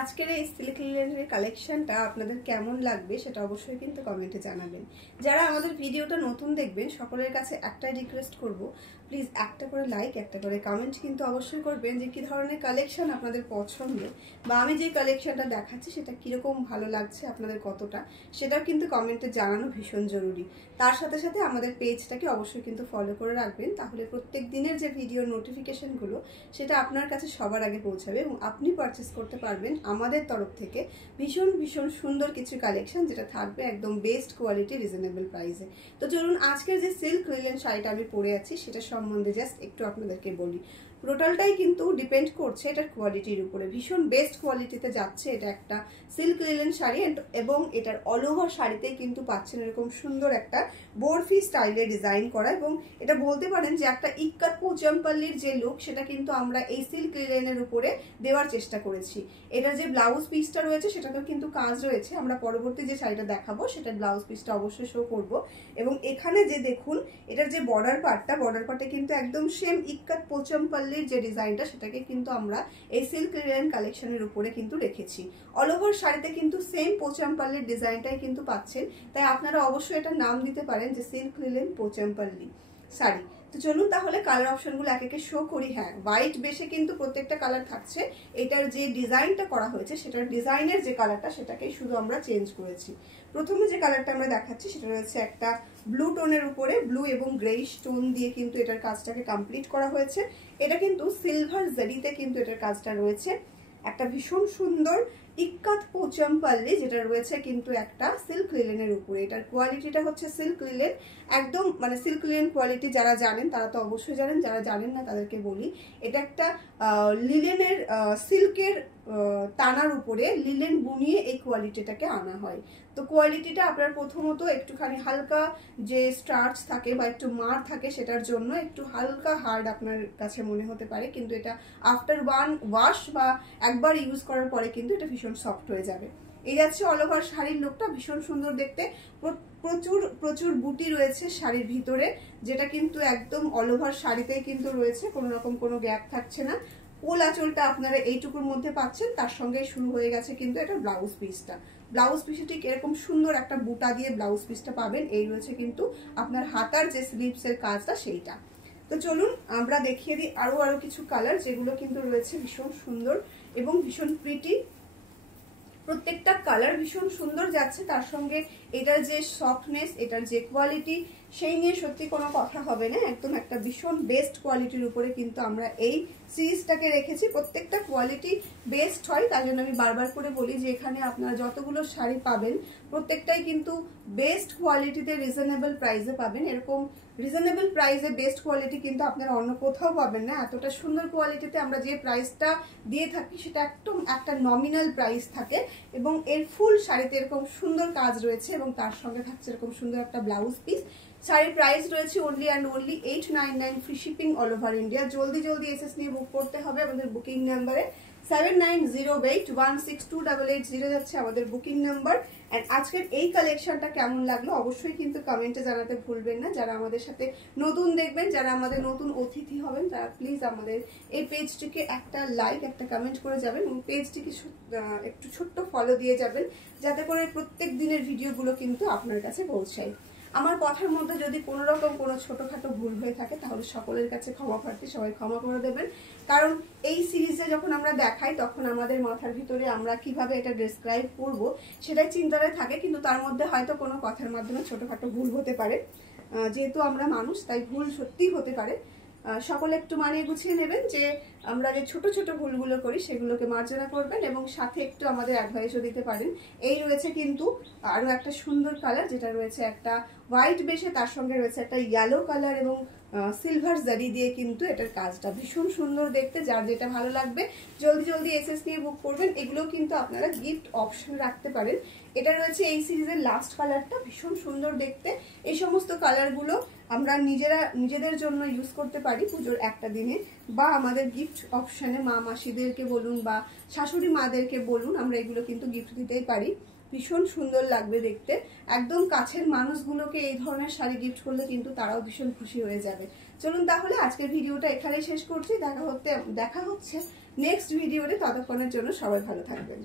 আজকের এই সিল্ক লিনেনের কালেকশনটা আপনাদের কেমন লাগবে সেটা অবশ্যই কিন্তু কমেন্টে জানাবেন। যারা আমাদের ভিডিওটা নতুন দেখবেন সকলের কাছে একটাই রিকোয়েস্ট করব, প্লিজ একটা করে লাইক, একটা করে কমেন্ট কিন্তু অবশ্যই করবেন যে কী ধরনের কালেকশন আপনাদের পছন্দ, বা আমি যে কালেকশনটা দেখাচ্ছি সেটা কীরকম ভালো লাগছে আপনাদের কতটা, সেটাও কিন্তু কমেন্টে জানানো ভীষণ জরুরি। তার সাথে সাথে আমাদের পেজটাকে অবশ্যই কিন্তু ফলো করে রাখবেন, তাহলে প্রত্যেক দিনের যে ভিডিওর নোটিফিকেশনগুলো সেটা আপনার কাছে সবার আগে পৌঁছাবে এবং আপনি পারচেস করতে পারবেন আমাদের তরফ থেকে ভীষণ ভীষণ সুন্দর কিছু কালেকশন, যেটা থাকবে একদম বেস্ট কোয়ালিটি রিজনেবল প্রাইসে। তো চলুন আজকের যে সিল্ক লিনেন শাড়িটা আমি পরে আছি সেটা সম্বন্ধে জাস্ট একটু আপনাদেরকে বলি। টোটালটাই কিন্তু ডিপেন্ড করছে এটার কোয়ালিটির উপরে, ভীষণ বেস্ট কোয়ালিটিতে যাচ্ছে। এটা একটা সিল্ক লিনেন শাড়ি এবং এটার অল ওভার শাড়িতেই কিন্তু পাচ্ছেন এরকম সুন্দর একটা বরফি স্টাইলের ডিজাইন করা, এবং এটা বলতে পারেন যে একটা ইক্কাত পোচাম্পাল্লির যে লুক সেটা কিন্তু আমরা এই সিল্ক লিনেনের উপরে দেওয়ার চেষ্টা করেছি। এটার যে ব্লাউজ পিসটা রয়েছে সেটাতেও কিন্তু কাজ রয়েছে, আমরা পরবর্তী যে শাড়িটা দেখাবো সেটার ব্লাউজ পিসটা অবশ্যই শো করব। এবং এখানে যে দেখুন এটার যে বর্ডার পার্টে কিন্তু একদম সেম ইক্কাত পোচাম্পাল্লির যে ডিজাইনটা সেটাকে কিন্তু আমরা এই সিল্ক লিনেন কালেকশনের উপরে কিন্তু রেখেছি। অল ওভার শাড়িতে কিন্তু সেম পোচাম্পাল্লির ডিজাইনটাই কিন্তু পাচ্ছেন, তাই আপনারা অবশ্যই এটা নাম দিতে পারেন যে সিল্ক লিনেন পোচাম্পাল্লি শাড়ি। তো চলুন তাহলে কালার অপশনগুলো এক একে শো করি। হ্যাঁ, হোয়াইট বেসে কিন্তু প্রত্যেকটা কালার থাকছে। এটার যে ডিজাইনটা করা হয়েছে সেটার ডিজাইনের যে কালারটা সেটাকেই শুধু আমরা চেঞ্জ করেছি। প্রথমে যে কালারটা আমরা দেখাচ্ছি সেটা রয়েছে একটা ব্লু টোনের উপরে, ব্লু এবং গ্রেইশ টোন দিয়ে কিন্তু এটার কাজটাকে কমপ্লিট করা হয়েছে। এটা কিন্তু সিলভার জারিতে কিন্তু এটার কাজটা রয়েছে। একটা ভীষণ সুন্দর ইক্কাত পোচাম্পাল্লি যেটা রয়েছে কিন্তু একটা সিল্ক লিনেনের উপরে। এটার কোয়ালিটিটা হচ্ছে সিল্ক লিনেন, একদম মানে সিল্ক লিনেন কোয়ালিটি যারা জানেন তারা তো অবশ্যই জানেন, যারা জানেন না তাদেরকে বলি, এটা একটা লিনেনের সিল্কের টানার উপরে লিনেন বুনিয়ে এই কোয়ালিটিটাকে আনা হয়। তো কোয়ালিটিটা আপনার প্রথমত একটুখানি হালকা যে স্টার্চ থাকে বা একটু মার থাকে সেটার জন্য একটু হালকা হার্ড আপনার কাছে মনে হতে পারে, কিন্তু এটা আফটার ওয়ান ওয়াশ বা একবার ইউজ করার পরে কিন্তু এটা ভীষণ সফট হয়ে যাবে। এই যাচ্ছে অল ওভার শাড়ির লুকটা, ভীষণ সুন্দর দেখতে। প্রচুর প্রচুর বুটি রয়েছে শাড়ির ভিতরে, যেটা কিন্তু একদম অল ওভার শাড়িতেই কিন্তু রয়েছে, কোনো রকম কোনো গ্যাপ থাকছে না। কোল আঁচলটা আপনারা এইটুকুর মধ্যে পাচ্ছেন, তার সঙ্গে শুরু হয়ে গেছে কিন্তু এটা ব্লাউজ পিসটা। ব্লাউজ পিসে ঠিক এরকম সুন্দর একটা বুটা দিয়ে ব্লাউজ পিসটা পাবেন। এই রয়েছে কিন্তু আপনার হাতার যে স্লিভসের কাজটা সেইটা। তো চলুন আমরা দেখিয়ে দিই আরো কিছু কালার যেগুলো কিন্তু রয়েছে ভীষণ সুন্দর এবং ভীষণ প্রিটি। প্রত্যেকটা কালার ভীষণ সুন্দর যাচ্ছে, তার সঙ্গে এটার যে সফটনেস, এটার যে কোয়ালিটি, সেই নিয়ে সত্যি কোনো কথা হবে না। একদম একটা ভীষণ বেস্ট কোয়ালিটির উপরে কিন্তু আমরা এই সিরিজটাকে রেখেছি। প্রত্যেকটা কোয়ালিটি বেস্ট হয়, তাই জন্য আমি বারবার করে বলি যে এখানে আপনারা যতগুলো শাড়ি পাবেন প্রত্যেকটাই কিন্তু বেস্ট কোয়ালিটিতে রিজনেবল প্রাইসে পাবেন। এরকম রিজনেবল প্রাইসে বেস্ট কোয়ালিটি কিন্তু আপনারা অন্য কোথাও পাবেন না। এতটা সুন্দর কোয়ালিটিতে আমরা যে প্রাইসটা দিয়ে থাকি সেটা একদম একটা নমিনাল প্রাইস থাকে, এবং এর ফুল শাড়িতে এরকম সুন্দর কাজ রয়েছে এবং তার সঙ্গে থাকছে এরকম সুন্দর একটা ব্লাউজ পিস। শাড়ির প্রাইস রয়েছে only and only 899, free shipping all over India. জলদি জলদি এসএস নিয়ে বুক করতে হবে আমাদের বুকিং নাম্বারে 7908162880 যাচ্ছে আমাদের বুকিং নাম্বার। অ্যান্ড আজকের এই কালেকশনটা কেমন লাগলো অবশ্যই কিন্তু কমেন্টে জানাতে ভুলবেন না। যারা আমাদের সাথে নতুন দেখবেন, যারা আমাদের নতুন অতিথি হবেন, তারা প্লিজ আমাদের এই পেজটিকে একটা লাইক, একটা কমেন্ট করে যাবেন এবং পেজটিকে একটু ছোট্ট ফলো দিয়ে যাবেন, যাতে করে প্রত্যেক দিনের ভিডিওগুলো কিন্তু আপনার কাছে পৌঁছায়। আমার কথার মধ্যে যদি কোনো রকম কোনো ছোটোখাটো ভুল হয়ে থাকে তাহলে সকলের কাছে ক্ষমা প্রার্থী, সবাই ক্ষমা করে দেবেন। কারণ এই সিরিজে যখন আমরা দেখাই তখন আমাদের মাথার ভিতরে আমরা কিভাবে এটা ডেসক্রাইব করব সেটাই চিন্তায় থাকে, কিন্তু তার মধ্যে হয়তো কোনো কথার মাধ্যমে ছোটোখাটো ভুল হতে পারে। যেহেতু আমরা মানুষ তাই ভুল সত্যিই হতে পারে। সকলে একটু মানিয়ে গুছিয়ে নেবেন যে আমরা যে ছোট ছোট ভুলগুলো করি সেগুলোকে মার্জনা করবেন এবং সাথে একটু আমাদের অ্যাডভাইসও দিতে পারেন। এই রয়েছে কিন্তু আরও একটা সুন্দর কালার, যেটা রয়েছে একটা হোয়াইট বেসে, তার সঙ্গে রয়েছে একটা ইয়েলো কালার এবং সিলভার জারি দিয়ে কিন্তু এটার কাজটা ভীষণ সুন্দর দেখতে। যার যেটা ভালো লাগবে জলদি জলদি এসএস নিয়ে বুক করবেন। এগুলো কিন্তু আপনারা গিফট অপশন রাখতে পারেন। এটা রয়েছে এই সিরিজের লাস্ট কালারটা, ভীষণ সুন্দর দেখতে। এই সমস্ত কালারগুলো আমরা নিজেদের জন্য ইউজ করতে পারি পুজোর একটা দিনে, বা আমাদের গিফট অপশানে মা মাসিদেরকে বলুন বা শাশুড়ি মাদেরকে বলুন, আমরা এগুলো কিন্তু গিফট দিতেই পারি। ভীষণ সুন্দর লাগবে দেখতে। একদম কাছের মানুষগুলোকে এই ধরনের শাড়ি গিফট করলে কিন্তু তারাও ভীষণ খুশি হয়ে যাবে। চলুন তাহলে আজকের ভিডিওটা এখানেই শেষ করছি। দেখা হচ্ছে নেক্সট ভিডিওতে। ততক্ষণের জন্য সবাই ভালো থাকবেন।